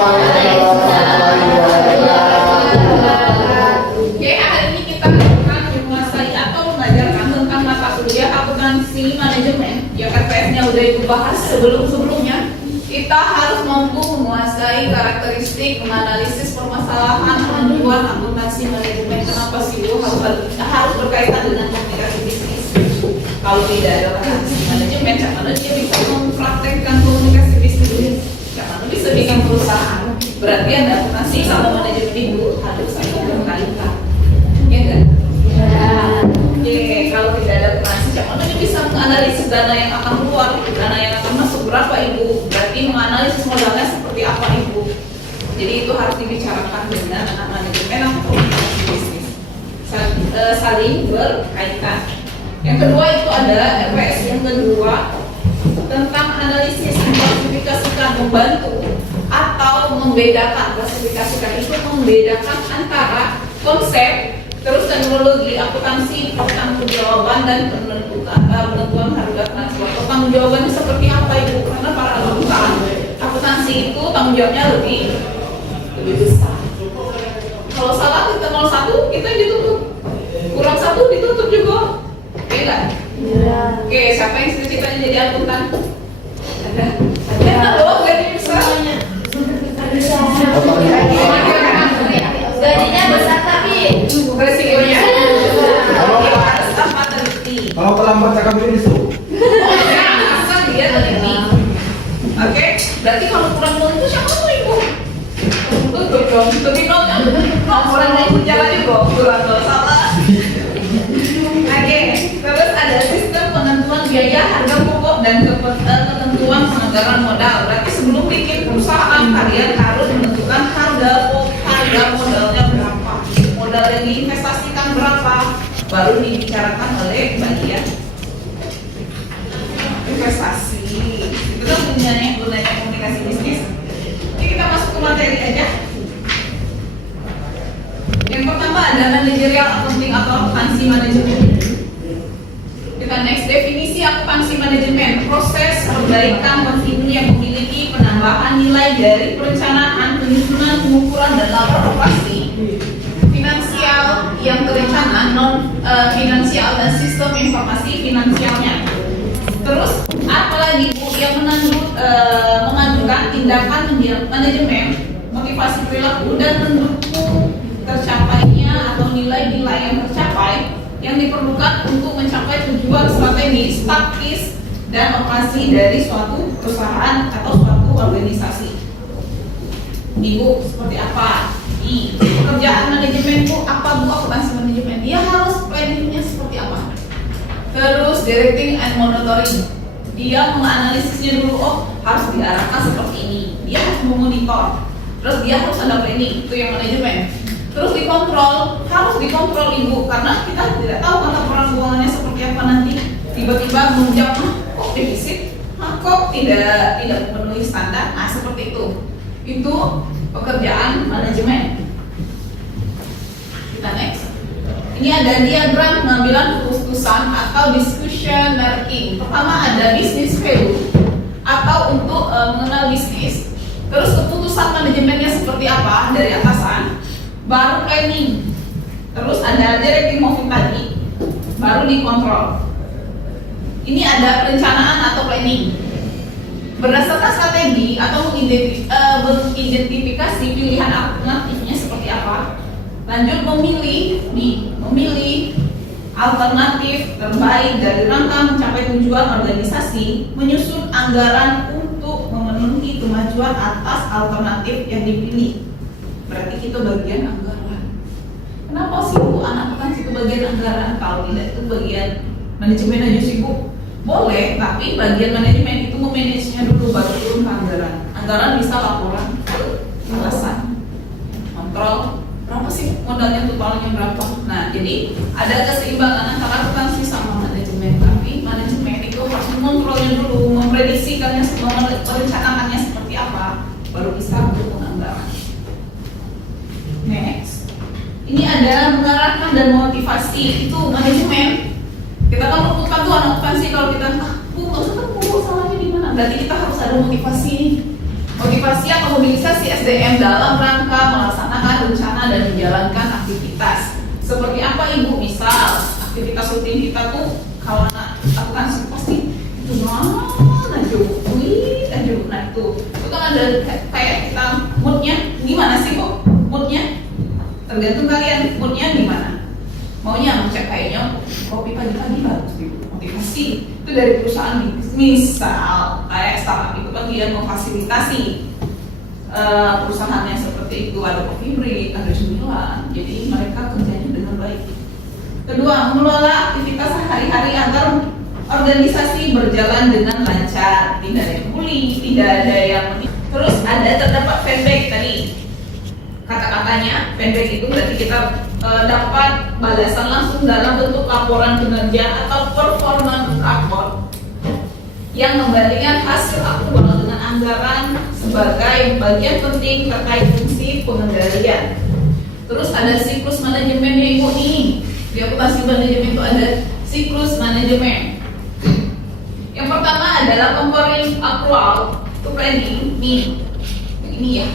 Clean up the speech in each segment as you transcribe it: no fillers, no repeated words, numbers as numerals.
Oke, hari ini kita akan menguasai atau mengajarkan tentang mata kuliah akuntansi manajemen. Ya kan PS-nya udah ibu bahas sebelumnya. Kita harus mampu menguasai karakteristik, menganalisis permasalahan tujuan akuntansi manajemen. Kenapa sih itu harus berkaitan dengan komunikasi bisnis? Kalau tidak ada akuntansi manajemen, bagaimana dia bisa mempraktekkan komunikasi bisnis? Bagaimana bisa bikin perusahaan? Berarti ada akuntansi sama manajemen itu harus saling berkaitan. Ya kan? Oke, kalau tidak ada akuntansi, bagaimana dia bisa menganalisis dana yang akan keluar, dana yang akan masuk berapa ibu? Berarti menganalisis modalnya seperti apa ibu? Jadi itu harus dibicarakan dengan anak manajemen atau komunikasi bisnis. Saling berkaitan. Yang kedua itu ada RPS yang kedua tentang analisis klasifikasikan, membantu atau membedakan. Klasifikasikan itu membedakan antara konsep terus teknologi akuntansi, pertanggungjawaban dan penentuan harga transfer. Pertanggungjawabannya seperti apa ibu? Karena para perusahaan akuntansi itu tanggung jawabnya lebih besar. Kalau salah kita 01 kita ditutup, kurang 1 ditutup juga. Oke nggak? Ya. Oke, siapa yang cita-citanya jadi akuntan? Ada? Loh, gajinya besar. Gajinya besar tapi resikonya harus tanpa teliti. Kalau terlambat cakap itu. Asal dia teliti. Oke, berarti kalau kurang itu siapa tuh ibu? Tuh dong, tapi kalau kurang mau jalan juga kurang salah. Oke, terus ada sistem penentuan biaya harga pokok dan ketentuan penganggaran modal. Berarti sebelum bikin perusahaan kalian harus menentukan harga modalnya berapa, modal yang diinvestasikan berapa, baru dibicarakan oleh bagian investasi. Itu kan gunanya komunikasi bisnis. Jadi kita masuk ke materi aja. Yang pertama ada manajerial accounting atau akuntansi manajemen. Kita next, definisi akuntansi manajemen, proses perbaikan kontinu yang memiliki penambahan nilai dari perencanaan, penyusunan, pengukuran dan laporan operasi, finansial yang terencana, non finansial dan sistem informasi finansialnya. Terus apalagi Bu yang mengajukan tindakan manajemen, motivasi perilaku dan mendukung tercapainya atau nilai-nilai yang tercapai yang diperlukan untuk mencapai tujuan strategis, taktis, dan operasi dari suatu perusahaan atau suatu organisasi. Ibu seperti apa? Pekerjaan manajemen Bu, apa Bu akuntansi manajemen? Dia harus planningnya seperti apa? Terus directing and monitoring. Dia menganalisisnya dulu, oh harus diarahkan seperti ini. Dia harus memonitor. Terus dia harus ada planning, itu yang manajemen. Terus dikontrol, harus dikontrol ibu karena kita tidak tahu laporan keuangannya seperti apa nanti. Tiba-tiba menunjang, kok defisit, kok tidak memenuhi standar. Nah seperti itu. Itu pekerjaan manajemen. Kita next. Ini ada diagram pengambilan keputusan atau discussion making. Pertama ada business value atau untuk mengenal bisnis. Terus keputusan manajemennya seperti apa dari atasan. Baru planning, terus ada directing moving tadi, baru dikontrol. Ini ada perencanaan atau planning. Berdasarkan strategi atau mengidentifikasi pilihan alternatifnya seperti apa. Lanjut memilih alternatif terbaik dari rangka mencapai tujuan organisasi, menyusun anggaran untuk memenuhi kemajuan atas alternatif yang dipilih. Berarti kita bagian anggaran. Kenapa sih Bu anak akuntansi itu bagian anggaran? Kalau tidak itu bagian manajemen aja sih Bu. Boleh, tapi bagian manajemen itu memanagenya dulu baru turun ke anggaran. Anggaran bisa laporan ke alasan, kontrol berapa sih modalnya totalnya berapa. Nah jadi ada keseimbangan antara akuntansi sama manajemen. Tapi manajemen itu harus mengontrolnya dulu, memprediksikannya, merencanakannya seperti apa, baru bisa untuk anggaran. Next, ini ada mengarahkan dan motivasi, itu manajemen. Kita kan merupakan tuh anak akuntansi kalau kita Bu, nggak usah Bu, salahnya di mana? Berarti kita harus ada motivasi nih. Motivasi atau mobilisasi SDM dalam rangka melaksanakan rencana dan menjalankan aktivitas. Seperti apa Ibu? Misal aktivitas rutin kita tuh kalau akuntansi pasti itu mana aja, nah itu kan ada kayak kita moodnya gimana sih Bu? Moodnya tergantung kalian, moodnya gimana? Maunya ngecek kayaknya kopi pagi-pagi bagus gitu, motivasi itu dari perusahaan. Misal kayak startup itu kan dia memfasilitasi perusahaannya seperti itu, ada coffee break, ada cemilan, jadi mereka kerjanya dengan baik. Kedua, mengelola aktivitas sehari-hari agar organisasi berjalan dengan lancar, tidak ada yang bully, tidak ada yang terus ada terdapat feedback tadi. Kata-katanya feedback itu berarti kita dapat balasan langsung dalam bentuk laporan kinerja atau performance report yang membandingkan hasil aktual dengan anggaran sebagai bagian penting terkait fungsi pengendalian. Terus ada siklus manajemennya Ibu nih. Di akuntansi manajemen itu ada siklus manajemen. Yang pertama adalah comparing accrual to planning nih. Ini ya.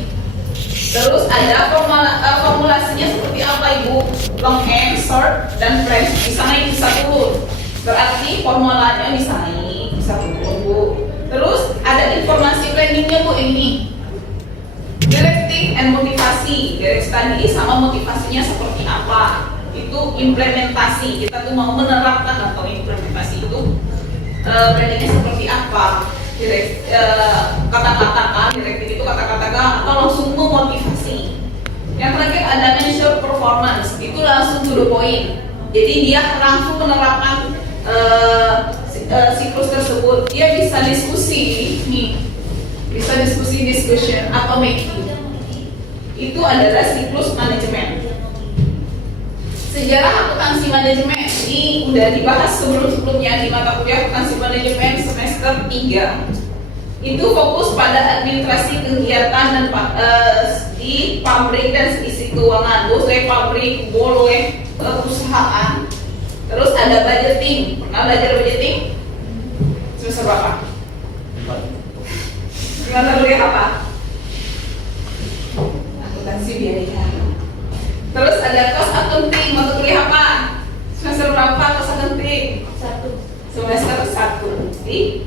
Terus ada formulasinya seperti apa Ibu? Long end, short, dan fresh. Bisa naik, bisa turun. Berarti formulanya bisa naik, bisa turun Bu. Terus ada informasi planningnya Bu ini. Directing and motivasi. Direct tadi sama motivasinya seperti apa? Itu implementasi. Kita tuh mau menerapkan atau implementasi itu planningnya seperti apa? Kata-kata direktif itu kata-kata atau langsung memotivasi. Yang terakhir ada measure performance, itu langsung to the point. Jadi dia langsung menerapkan siklus tersebut. Dia bisa diskusi nih, bisa discussion atau making. Itu adalah siklus manajemen. Sejarah akuntansi manajemen ini udah dibahas sebelum-sebelumnya di mata kuliah akuntansi manajemen semester 3. Itu fokus pada administrasi kegiatan dan di pabrik dan isi keuangan, boleh pabrik, boleh perusahaan. Terus ada budgeting. Pernah belajar budgeting? Semester berapa? Gimana kuliah apa? Akuntansi biaya. Terus ada cost accounting, mata kuliah apa? Semester berapa cost accounting? 1. Semester 1 di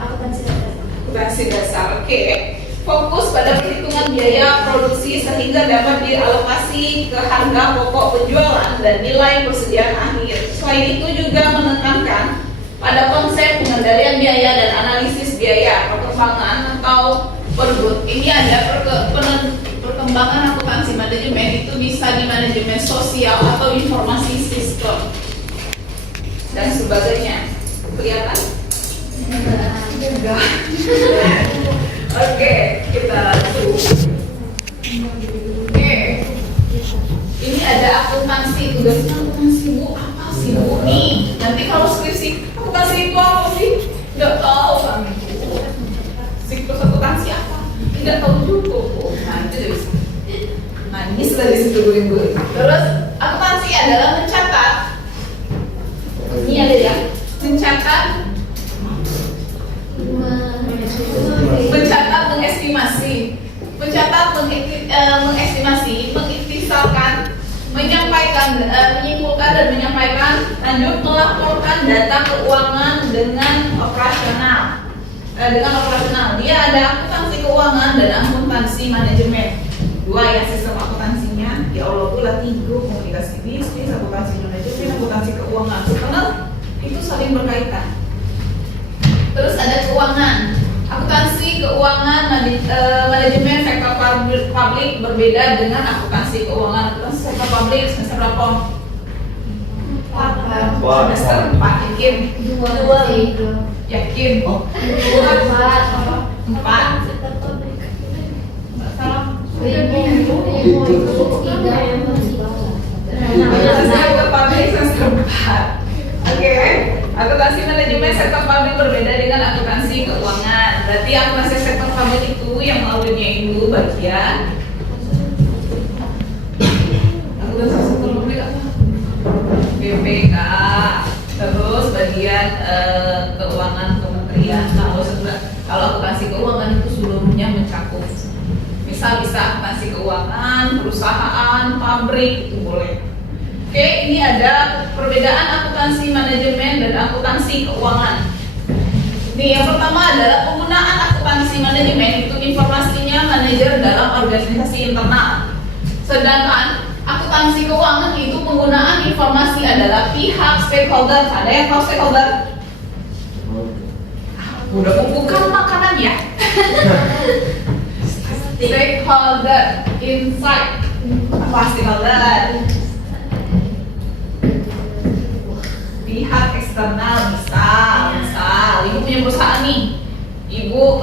akuntansi dasar. Oke. Fokus pada perhitungan biaya produksi sehingga dapat dialokasi ke harga pokok penjualan dan nilai persediaan akhir. Selain itu juga menekankan pada konsep pengendalian biaya dan analisis biaya, perkembangan atau pergut. Ini ada perkembangan akuntansi manajemen itu bisa di manajemen sosial atau informasi sistem dan sebagainya. Kelihatan? Enggak. Oke, kita langsung. Oke. Ini ada akuntansi, tugasnya akuntansi Bu, apa sih Bu? Nih, nanti kalau skripsi akuntansi itu apa sih? Enggak tahu kan. Siklus akuntansi apa? Enggak tahu juga Bu. Nah, itu dari situ. Nangis dari situ Bu. Terus akuntansi adalah mencatat. Ini ada ya, mencatat, mengestimasi, mengiktisarkan, menyimpulkan dan menyampaikan, lanjut melaporkan data keuangan dengan operasional. Dia ada akuntansi keuangan dan akuntansi manajemen. Dua ya sistem akuntansinya. Ya Allah, pula 3 komunikasi bisnis, akuntansi manajemen, akuntansi keuangan. Karena itu saling berkaitan. Terus ada keuangan. Akuntansi keuangan manajemen sektor publik berbeda dengan akuntansi keuangan. Akuntansi sektor publik semester berapa? 4. Semester 4 yakin? 2. Yakin? 4. Sektor publik semester 4. Oke, akuntansi manajemen sektor publik berbeda dengan akuntansi keuangan. Berarti akuntansi sektor publik itu yang auditnya itu bagian akuntansi sektor publik apa? BPK. Terus bagian keuangan kementerian. Kalau akuntansi keuangan itu seluruhnya mencakup bisa akuntansi keuangan, perusahaan, pabrik, itu boleh. Oke, ini ada perbedaan akuntansi manajemen dan akuntansi keuangan. Nih, yang pertama adalah penggunaan akuntansi manajemen itu informasinya manajer dalam organisasi internal. Sedangkan akuntansi keuangan itu penggunaan informasi adalah pihak stakeholder. Ada yang tahu stakeholder? Udah bukan makanan ya. Stakeholder, insight, apa stakeholder? Pihak eksternal, misal ibu punya perusahaan nih, ibu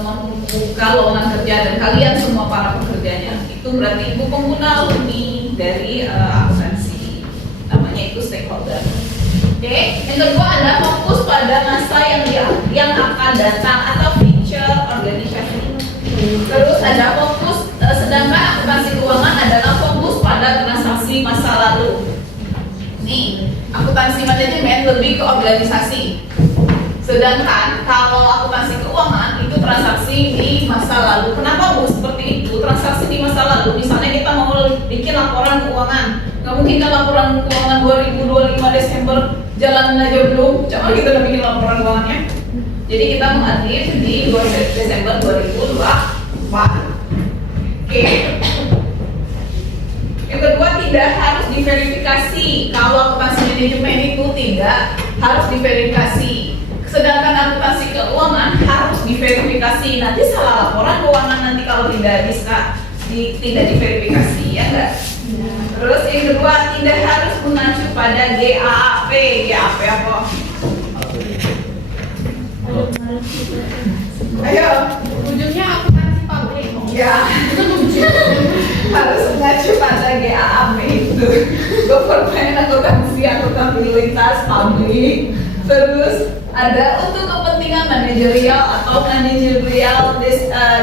membuka lowongan kerja dan kalian semua para pekerjanya, itu berarti ibu pengguna nih dari akuntansi, namanya itu stakeholder. Oke, yang kedua ada fokus pada masa yang akan datang atau future organization. Terus ada fokus, sedangkan akuntansi keuangan adalah fokus pada transaksi masa lalu. Nih, akuntansi manajemen lebih ke organisasi. Sedangkan kalau akuntansi keuangan itu transaksi di masa lalu. Kenapa Bu seperti itu? Transaksi di masa lalu, misalnya kita mau bikin laporan keuangan, nggak mungkin kan laporan keuangan 2025 Desember jalan aja belum, coba kita udah bikin laporan keuangannya. Jadi kita mengakhiri di 2 Desember 2024. Oke. Yang kedua, tidak harus diverifikasi. Kalau akuntansi manajemen itu tidak harus diverifikasi. Sedangkan akuntansi keuangan harus diverifikasi. Nanti salah laporan keuangan nanti kalau tidak bisa tidak diverifikasi, ya enggak? Terus yang kedua, tidak harus mengacu pada GAAP. GAAP apa? Ayo, ujungnya akuntansi pabrik. Ya, harus mengacu pada GAAP itu. Government akuntansi, akuntabilitas pabrik. Terus ada untuk kepentingan manajerial atau manajerial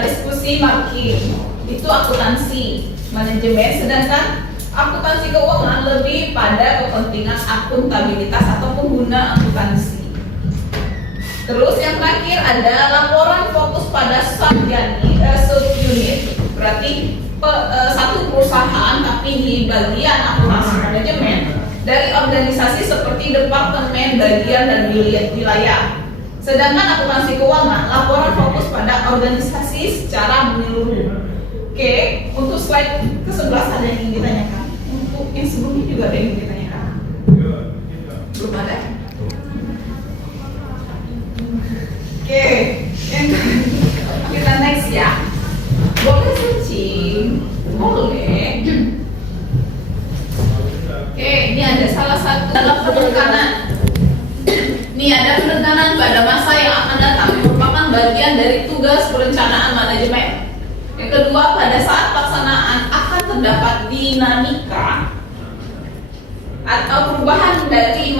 diskusi marketing. Itu akuntansi manajemen, sedangkan akuntansi keuangan lebih pada kepentingan akuntabilitas atau pengguna akuntansi. Terus yang terakhir ada laporan fokus pada subunit, berarti satu perusahaan tapi di bagian akuntansi manajemen dari organisasi seperti departemen, bagian dan wilayah. Sedangkan akuntansi keuangan laporan fokus pada organisasi secara menyeluruh. Oke, untuk slide ke-11 ada yang ingin ditanyakan. Untuk yang sebelumnya juga ada yang ingin ditanyakan. Belum ada? Oke, kita next ya. Boleh searching? Boleh. Oke, ini ada salah satu dalam penekanan. Ini ada penekanan pada masa yang akan datang, merupakan bagian dari tugas perencanaan manajemen. Yang kedua, pada saat pelaksanaan akan terdapat dinamika atau perubahan dari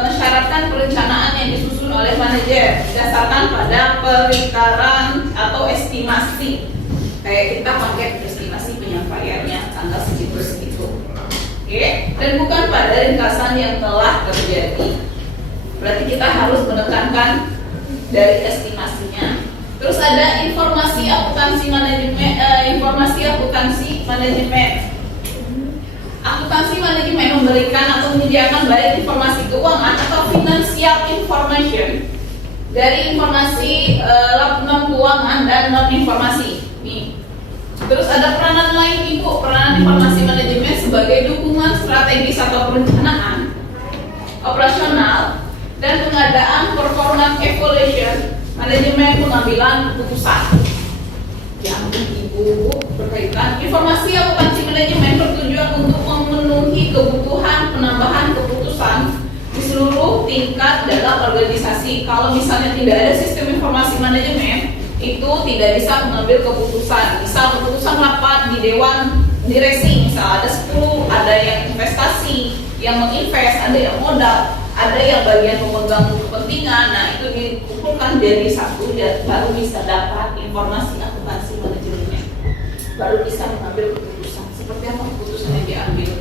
mensyaratkan perencanaan yang disusun oleh manajer berdasarkan pada perkiraan atau estimasi. Kayak kita pakai estimasi penyampaiannya tanggal segitu. Oke, dan bukan pada ringkasan yang telah terjadi. Berarti kita harus menekankan dari estimasinya. Terus ada informasi akuntansi manajemen, Akuntansi manajemen memberikan atau menyediakan baik informasi keuangan atau financial information dari informasi non keuangan dan non informasi. Nih. Terus ada peranan lain Ibu, peranan informasi manajemen sebagai dukungan strategis atau perencanaan, operasional, dan pengadaan performance evaluation, manajemen pengambilan keputusan. Yang Ibu berkaitan informasi akuntansi manajemen bertujuan untuk memenuhi kebutuhan penambahan keputusan di seluruh tingkat dalam organisasi. Kalau misalnya tidak ada sistem informasi manajemen, itu tidak bisa mengambil keputusan. Misal keputusan rapat di dewan direksi, misal ada 10, ada yang investasi, yang menginvest, ada yang modal, ada yang bagian pemegang kepentingan. Nah, itu dikumpulkan jadi satu dan baru bisa dapat informasi akuntansi manajemennya, baru bisa mengambil keputusan. Seperti apa keputusan yang diambil?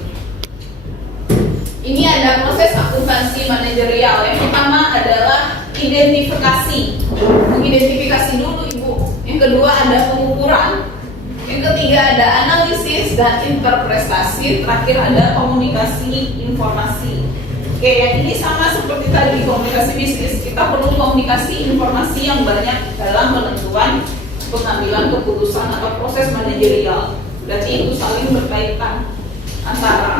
Ini ada proses akuntansi manajerial. Yang pertama adalah identifikasi. Mengidentifikasi dulu Ibu. Yang kedua ada pengukuran. ada analisis dan interpretasi, terakhir ada komunikasi informasi. Oke, yang ini sama seperti tadi komunikasi bisnis, kita perlu komunikasi informasi yang banyak dalam menentukan pengambilan keputusan atau proses manajerial. Berarti itu saling berkaitan antara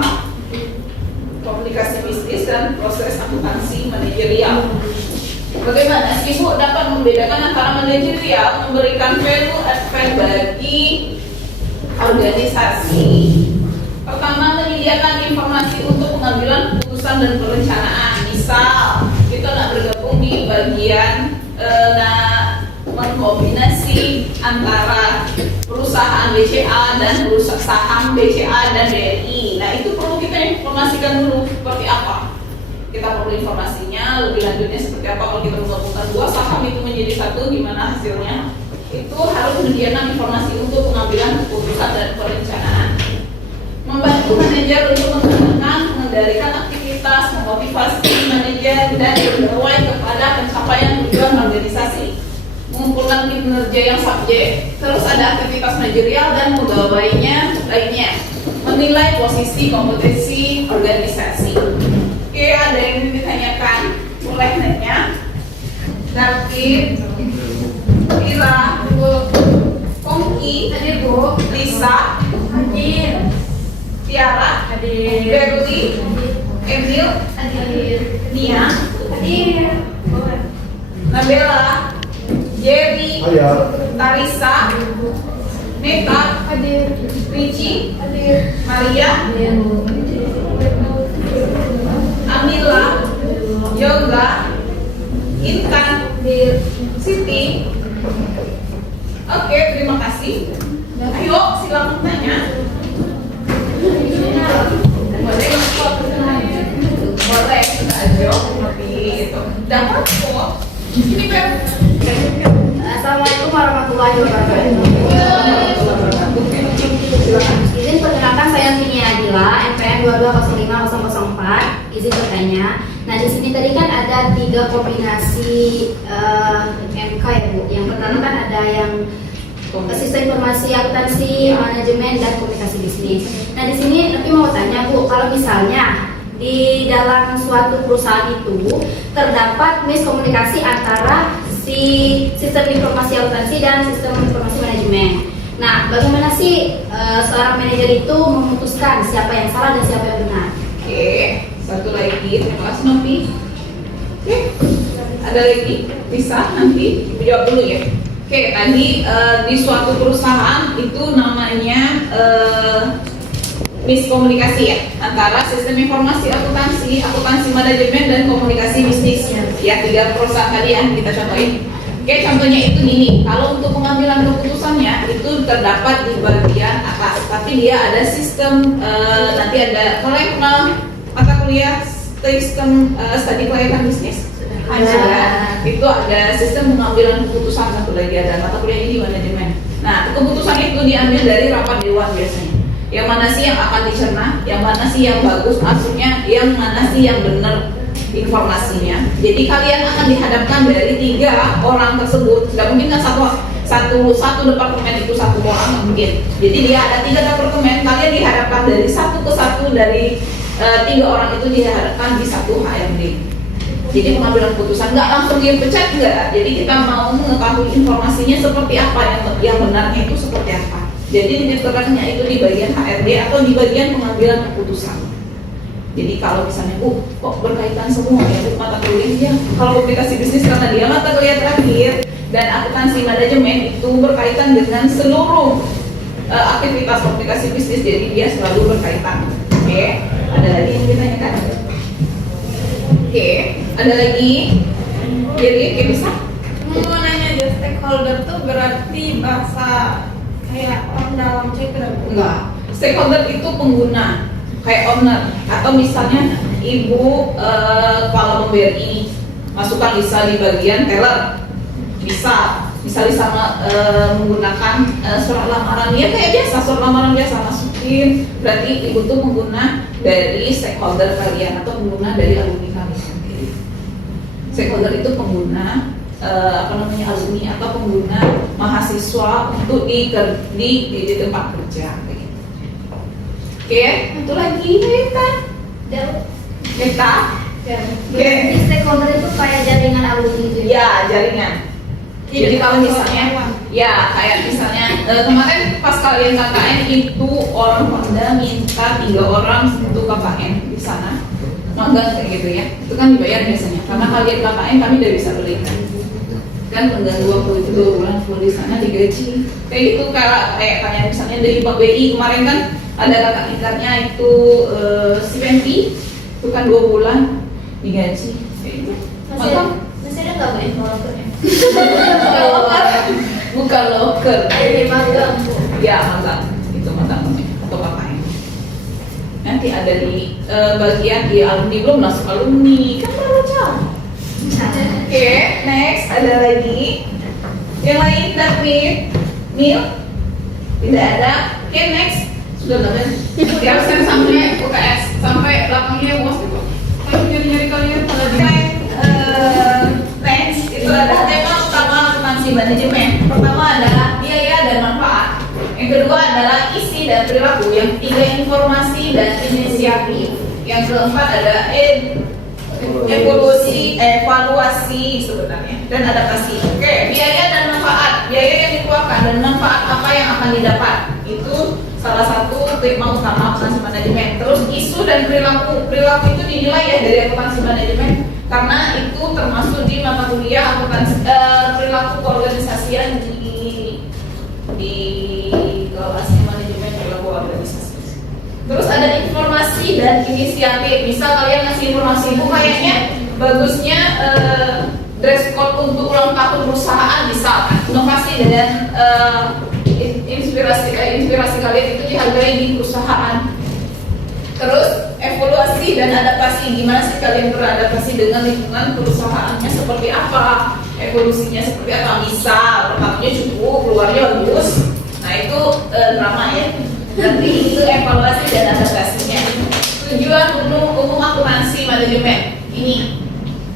komunikasi bisnis dan proses akuntansi manajerial. Bagaimana sih Bu dapat membedakan antara manajerial memberikan value add bagi organisasi? Pertama, menyediakan informasi untuk pengambilan keputusan dan perencanaan. Misal, kita nak bergabung di bagian mengkombinasi antara perusahaan BCA dan perusahaan saham BCA dan BRI. Nah, itu perlu kita informasikan dulu seperti apa. Kita perlu informasinya, lebih lanjutnya seperti apa kalau kita menggabungkan dua saham itu menjadi satu, gimana hasilnya. Itu harus menyediakan informasi untuk pengambilan keputusan dan perencanaan. Membantu manajer untuk mengendalikan aktivitas, memotivasi manajer dan pegawai kepada pencapaian tujuan organisasi. Mengumpulkan kinerja yang subjek, terus ada aktivitas manajerial dan pegawainya lainnya. Menilai posisi kompetensi organisasi. Oke, ada yang ditanyakan, boleh nanya. David, Ira, Pongki, Hadir Bu. Lisa, Hadir. Tiara, Hadir. Berli, Emil, Hadir. Nia, Hadir. Nabela, Jerry, Tarisa, Neta, Hadir. Ricci, Hadir. Maria, Hadir Bu. Amila, Yoga, Intan, Hadir. Siti. Oke, terima kasih. Ayo, silakan tanya. Boleh kita aja seperti itu. Dapat kok. Ini kan. Assalamualaikum warahmatullahi wabarakatuh. Izin perkenalkan, saya Vini Adila, MPN 2205-004. Izin bertanya. Nah, di sini tadi kan ada 3 kombinasi MK ya Bu. Yang pertama kan ada yang sistem informasi akuntansi, manajemen dan komunikasi bisnis. Nah, di sini nanti mau tanya Bu, kalau misalnya di dalam suatu perusahaan itu terdapat miskomunikasi antara si sistem informasi akuntansi dan sistem informasi manajemen. Nah, bagaimana sih seorang manajer itu memutuskan siapa yang salah dan siapa yang benar? Oke, satu lagi. Terima kasih Novi. Oke, ada lagi? Bisa nanti jawab dulu ya. Oke, tadi di suatu perusahaan itu namanya miskomunikasi ya antara sistem informasi akuntansi, akuntansi manajemen dan komunikasi bisnis. Ya, 3 perusahaan tadi yang kita contohin. Oke, contohnya itu gini. Kalau untuk pengambilan keputusannya itu terdapat di bagian atas, tapi dia ada sistem nanti ada kalau yang kenal mata kuliah sistem studi kelayakan bisnis. Ada, itu ada sistem pengambilan keputusan, satu lagi ada mata kuliah ini manajemen. Nah, keputusan itu diambil dari rapat dewan biasanya. Yang mana sih yang akan dicerna, yang mana sih yang bagus maksudnya, yang mana sih yang benar informasinya. Jadi kalian akan dihadapkan dari 3 orang tersebut. Tidak mungkin kan satu departemen itu satu orang, nggak mungkin. Jadi dia ada 3 departemen, kalian dihadapkan dari satu ke satu, dari 3 orang itu dihadapkan di satu HRD. Jadi pengambilan keputusan nggak langsung dia pecat, nggak. Jadi kita mau mengetahui informasinya seperti apa, yang benarnya itu seperti apa. Jadi ditentukannya itu di bagian HRD atau di bagian pengambilan keputusan. Jadi kalau misalnya, kok berkaitan semua ya mata kuliahnya. Kalau komunikasi bisnis karena dia mata kuliah terakhir dan akuntansi manajemen itu berkaitan dengan seluruh aktivitas komunikasi bisnis. Jadi dia selalu berkaitan. Oke, ada lagi yang ditanyakan? Oke, ada lagi? Jadi, oke bisa? Mau nanya aja, stakeholder tuh berarti bahasa kayak orang dalam cekra? Enggak. Stakeholder itu pengguna, kayak owner. Atau misalnya ibu kalau membayar ini, masukkan Lisa di bagian teller. Bisa Lisa menggunakan surat lamaran. Ya kayak biasa, surat lamaran biasa masukin. Berarti ibu tuh pengguna dari stakeholder kalian atau pengguna dari alumni kalian. Stakeholder itu pengguna alumni atau pengguna mahasiswa untuk di tempat kerja. Oke, satu lagi Meta. Oke. Di stakeholder itu kayak jaringan alumni gitu ya? Ya, jaringan. Jadi kalau misalnya, ya kayak misalnya kemarin pas kalian KKN itu orang Pemda minta 3 orang untuk KKN di sana, magang kayak gitu ya, itu kan dibayar biasanya. Karena kalian KKN kami udah bisa beli kan mengganggu waktu itu 2 bulan full di sana digaji. Kayak gitu kayak misalnya dari Bank BI kemarin kan ada kakak tingkatnya itu si Penti, itu kan 2 bulan digaji kayak gitu. Masih ada nggak main loker ya? Bukan loker. Ada magang. Ya magang, itu magang atau KKN. Nanti ada di bagian di alumni, belum masuk alumni kan baru jauh. Oke, next ada lagi yang lain David, Mil, tidak ada. Oke, next sudah nggak ya saya sampai UKS sampai belakangnya UAS gitu. Kalau nyari kalian pada di next itu ada tema utama akuntansi manajemen. Pertama adalah biaya dan manfaat. Yang kedua adalah isi dan perilaku. Yang ketiga informasi dan inisiatif. Yang keempat ada evaluasi sebenarnya dan adaptasi. Oke, biaya dan manfaat. Biaya yang dikeluarkan dan manfaat apa yang akan didapat. Itu salah satu tema utama akuntansi manajemen. Terus isu dan perilaku. Perilaku itu dinilai ya dari akuntansi manajemen karena itu termasuk di mata kuliah akuntansi perilaku keorganisasian di kelasnya manajemen perilaku organisasi. Terus ada informasi dan inisiatif. Misal kalian ngasih informasi, bu kayaknya bagusnya dress code untuk ulang tahun perusahaan misalkan. Inovasi dan inspirasi kalian itu dihargai di perusahaan. Terus evaluasi dan adaptasi, gimana sih kalian beradaptasi dengan lingkungan perusahaannya seperti apa, evolusinya seperti apa. Misal pertamanya cukup, keluarnya bagus, nah itu drama ya. Nanti itu evaluasi dan adaptasinya. Tujuan umum akuntansi manajemen ini.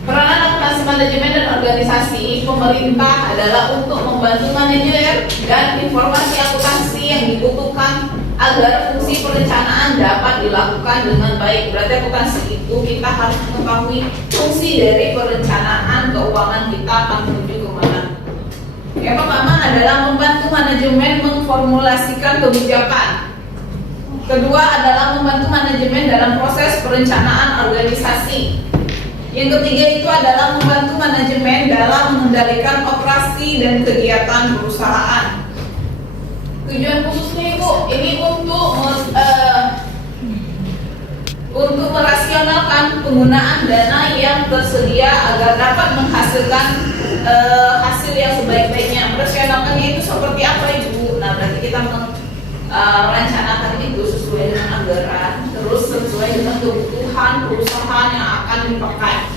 Peranan akuntansi manajemen dan organisasi pemerintah adalah untuk membantu manajer dan informasi akuntansi yang dibutuhkan agar fungsi perencanaan dapat dilakukan dengan baik. Berarti akuntansi itu kita harus mengetahui fungsi dari perencanaan keuangan kita akan menuju kemana. Yang pertama adalah membantu manajemen memformulasikan kebijakan. Kedua adalah membantu manajemen dalam proses perencanaan organisasi. Yang ketiga itu adalah membantu manajemen dalam mengendalikan operasi dan kegiatan perusahaan. Tujuan khususnya Ibu ini untuk merasionalkan penggunaan dana yang tersedia agar dapat menghasilkan hasil yang sebaik-baiknya. Merasionalkannya itu seperti apa Ibu? Nah, berarti kita merencanakan itu sesuai dengan anggaran, terus sesuai dengan kebutuhan perusahaan yang akan dipakai.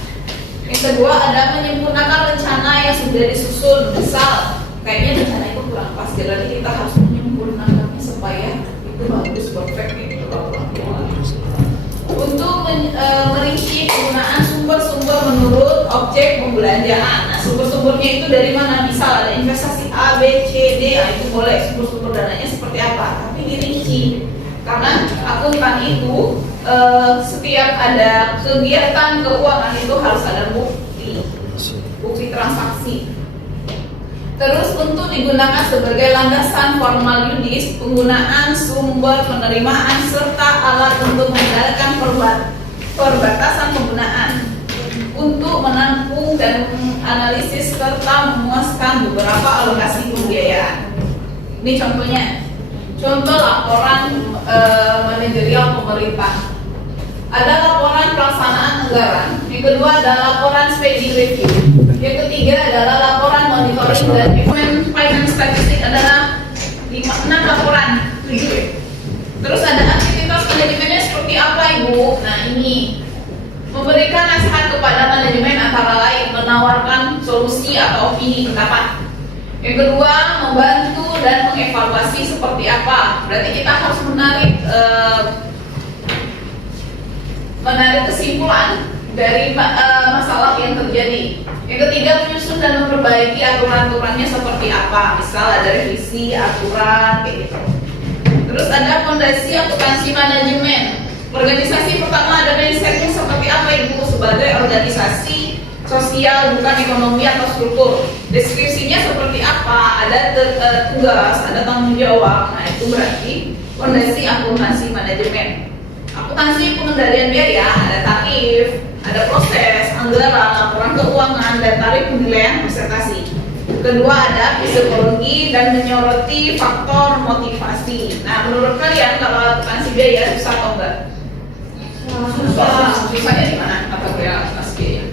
Yang kedua ada menyempurnakan rencana yang sudah disusun. Misal, kayaknya rencana itu kurang pas, jadi kita harus menyempurnakannya supaya itu bagus, perfect gitu. Untuk merinci penggunaan sumber-sumber menurut objek pembelanjaan. Nah, sumber-sumbernya itu dari mana? Misal ada investasi A, B, C, D, nah itu boleh. Sumber-sumber dananya seperti apa? Tapi dirinci. Karena akuntan itu setiap ada kegiatan keuangan itu harus ada bukti transaksi. Terus untuk digunakan sebagai landasan formal yudis, penggunaan sumber penerimaan serta alat untuk mengendalikan perbatasan penggunaan untuk menampung dan menganalisis serta memuaskan beberapa alokasi pembiayaan. Ini contohnya, contoh laporan manajerial pemerintah. Ada laporan pelaksanaan anggaran. Yang kedua adalah laporan spending review. Yang ketiga adalah laporan monitoring dan finance statistik adalah 6 laporan, 7. Terus ada aktivitas manajemennya seperti apa Ibu? Nah ini memberikan nasihat kepada manajemen antara lain menawarkan solusi atau opini pendapat. Yang kedua membantu dan mengevaluasi seperti apa. Berarti kita harus menarik kesimpulan dari masalah yang terjadi. Yang ketiga, menyusun dan memperbaiki aturan-aturannya seperti apa. Misal ada revisi aturan kayak gitu. Terus ada fondasi akuntansi manajemen. Organisasi pertama ada mindsetnya seperti apa Ibu sebagai organisasi sosial bukan ekonomi atau struktur. Deskripsinya seperti apa, ada tugas, ada tanggung jawab. Nah itu berarti fondasi akuntansi manajemen. Akuntansi pengendalian biaya, ada tarif, ada proses, anggaran, laporan keuangan, dan tarif penilaian presentasi. Kedua ada psikologi dan menyoroti faktor motivasi. Nah menurut kalian kalau akuntansi biaya susah atau enggak? Susahnya di mana? Apa kira akuntansi biaya?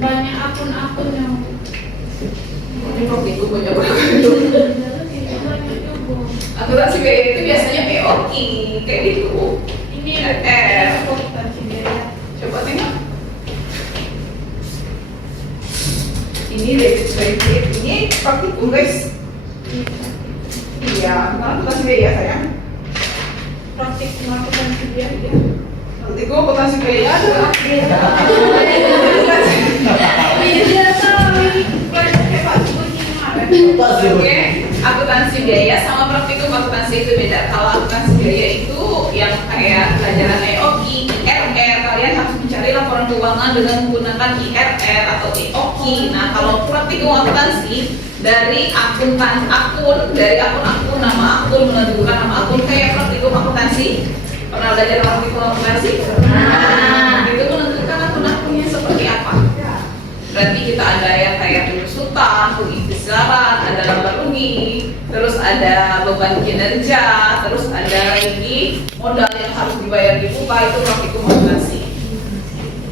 Banyak akun-akun yang Ini kok itu banyak banget. Akuntansi biaya itu biasanya BOI kayak gitu. ini akuntansi biaya. Coba tengok. Ini debit kredit, ini praktikum guys. Iya, karena akuntansi biaya sayang. Praktik akuntansi biaya. Nanti gua akuntansi biaya ada. Oke, akuntansi biaya sama praktikum akuntansi itu beda. Kalau akuntansi biaya itu yang kayak pelajaran EOQ, IRR, kalian harus mencari laporan keuangan dengan menggunakan IRR atau EOQ. Nah, kalau praktikum akuntansi dari akun, nama akun, menentukan nama akun kayak praktikum akuntansi. Pernah belajar praktikum akuntansi? Nah, itu menentukan akun-akunnya seperti apa. Berarti kita ada yang kayak pengusutan, pengikhtisaran, ada laba rugi, terus ada beban kinerja, terus ada lagi modal yang harus dibayar di muka, itu praktikum akuntansi.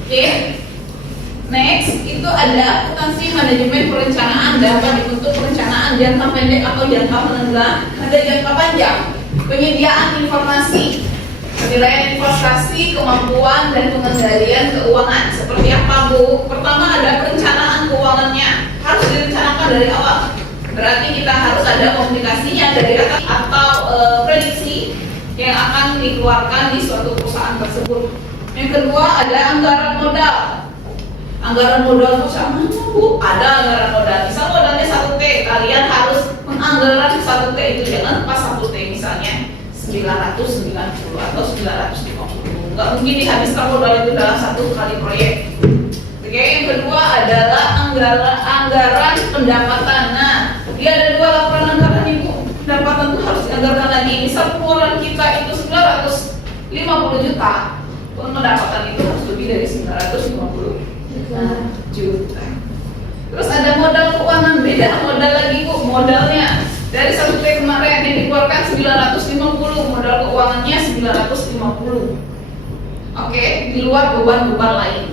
Oke. Next, itu ada akuntansi manajemen perencanaan. Dapat dibentuk perencanaan jangka pendek atau jangka menengah, ada jangka panjang. Penyediaan informasi, penilaian investasi, kemampuan dan pengendalian keuangan. Seperti apa Bu? Pertama ada perencanaan keuangannya, harus direncanakan dari awal. Berarti kita harus ada komunikasinya dari atas atau prediksi yang akan dikeluarkan di suatu perusahaan tersebut. Yang kedua ada anggaran modal. Anggaran modal itu sama Bu? Ada anggaran modal. Misal modalnya 1T, kalian harus menganggaran 1T itu, jangan pas 1T misalnya 990 atau 950. Nggak mungkin dihabiskan modal itu dalam satu kali proyek. Oke, yang kedua adalah anggaran pendapatan. Nah, dia ada dua laporan anggaran Ibu. Pendapatan itu harus dianggarkan lagi. Misal pengeluaran kita itu 950 juta, pendapatan itu harus lebih dari 950 juta. Terus ada modal keuangan, beda modal lagi Bu. Modalnya dari 1T kemarin yang dikeluarkan 950, modal keuangannya 950. Oke, di luar beban-beban lain.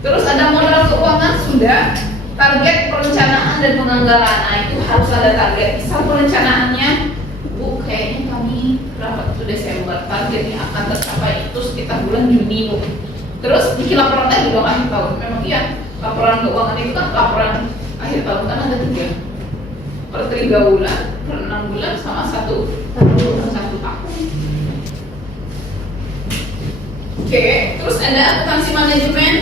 Terus ada modal keuangan sudah, target perencanaan dan penganggaran. Nah, itu harus ada target. Misal perencanaannya, Bu, kayaknya kami berapa itu Desember, targetnya akan tercapai itu sekitar bulan Juni Bu. Terus bikin laporan lagi dong akhir tahun. Memang iya, laporan keuangan itu kan laporan akhir tahun kan ada 3. Per 3 bulan, per 6 bulan, sama 1 tahun. Oke, terus ada akuntansi manajemen,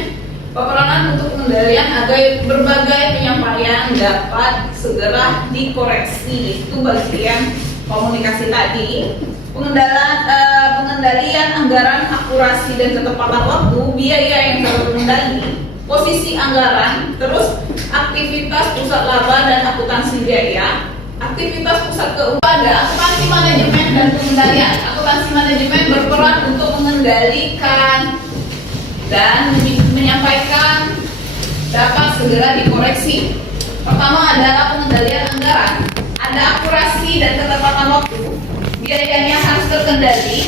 peperanan untuk pengendalian agar berbagai penyampaian dapat segera dikoreksi. Itu bagian komunikasi tadi. Pengendalian anggaran, akurasi dan ketepatan waktu, biaya yang terkendali, posisi anggaran, terus aktivitas pusat laba dan akuntansi biaya, aktivitas pusat keuangan. Ada akuntansi manajemen dan pengendalian. Akuntansi manajemen berperan untuk mengendalikan dan menyampaikan dapat segera dikoreksi. Pertama adalah pengendalian anggaran, ada akurasi dan ketepatan waktu, biayanya harus terkendali,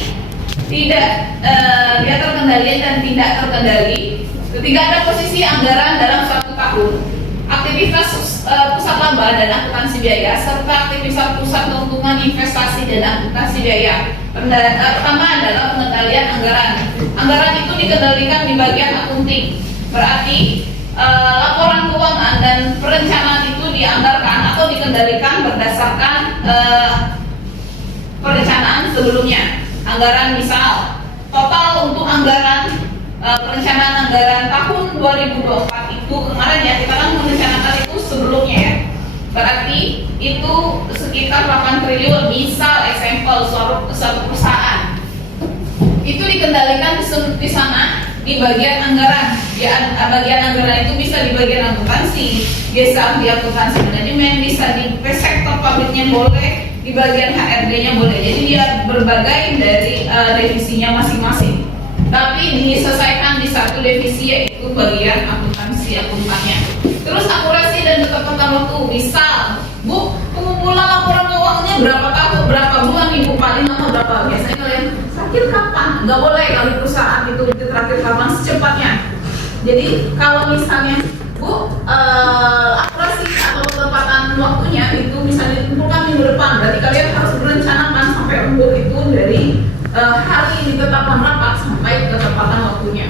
dia terkendali dan tidak terkendali. Ketiga ada posisi anggaran dalam suatu tahun, aktivitas pusat laba dan akuntansi biaya, serta aktivitas pusat keuntungan investasi dan akuntansi biaya. Pertama adalah pengendalian anggaran. Anggaran itu dikendalikan di bagian akunting. Berarti laporan keuangan dan perencanaan itu dianggarkan atau dikendalikan berdasarkan perencanaan sebelumnya. Anggaran misal total untuk anggaran perencanaan anggaran tahun 2024 itu kemarin ya, kita kan merencanakan itu sebelumnya ya. Berarti itu sekitar 8 triliun, misal eksempel suatu perusahaan itu dikendalikan di sana di bagian anggaran. Ya, bagian anggaran itu bisa di bagian akuntansi, bisa di akuntansi manajemen, bisa di sektor pabriknya boleh, di bagian HRD-nya boleh. Jadi dia berbagai dari divisinya masing-masing. Tapi diselesaikan di satu divisi, yaitu bagian akuntansi akuntannya. Terus akurasi dan ketepatan waktu. Misal, Bu, pengumpulan laporan keuangannya berapa tahun, berapa bulan Ibu, paling lama berapa? Biasanya kalian terakhir kapan? Nggak boleh kalau perusahaan itu terakhir kapan, secepatnya. Jadi kalau misalnya Bu, akurasi atau ketepatan waktunya itu misalnya ditentukan minggu depan, berarti kalian harus berencanakan sampai umur itu dari hari ditetapkan rapat sampai ketepatan waktunya.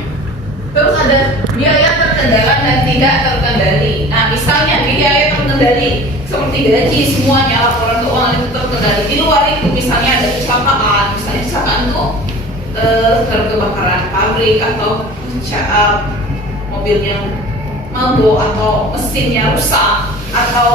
Terus ada biaya terkendali dan tidak terkendali. Nah, misalnya biaya terkendali seperti gaji semuanya, laporan keuangan itu terkendali. Di luar itu misalnya ada kecelakaan, misalnya kecelakaan itu kebakaran pabrik atau mobil yang mogok atau mesinnya rusak atau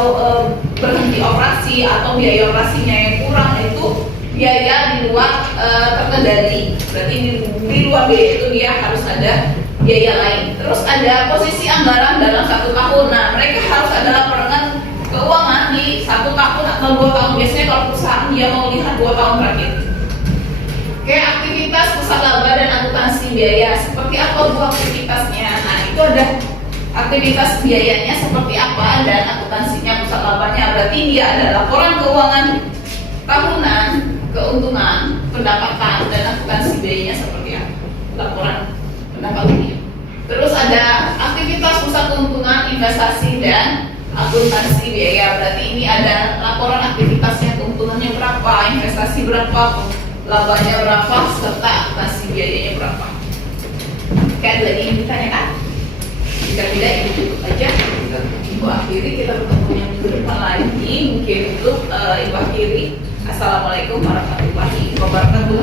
berhenti operasi atau biaya operasinya yang kurang, itu biaya di luar terkendali. Berarti di luar biaya itu dia harus ada biaya lain. Terus ada posisi anggaran dalam 1 tahun. Nah, mereka harus ada laporan keuangan di 1 tahun atau 2 tahun. Biasanya kalau perusahaan dia mau lihat 2 tahun terakhir. Kayak aktivitas pusat laba dan akuntansi biaya, seperti apa Bu aktivitasnya? Nah, itu ada aktivitas biayanya seperti apa dan akuntansinya pusat labanya. Berarti dia ada laporan keuangan tahunan, keuntungan, pendapatan, dan akuntansi biayanya seperti apa? Laporan pendapatannya. Terus ada aktivitas pusat keuntungan, investasi, dan akuntansi biaya. Berarti ini ada laporan aktivitasnya, keuntungannya berapa, investasi berapa, labanya berapa, serta akuntansi biayanya berapa. Oke, ada lagi yang ditanyakan? Jika tidak, ini cukup aja. Ibu akhiri, kita bertemu yang minggu depan lagi. Mungkin itu Ibu akhiri. Assalamualaikum warahmatullahi wabarakatuh.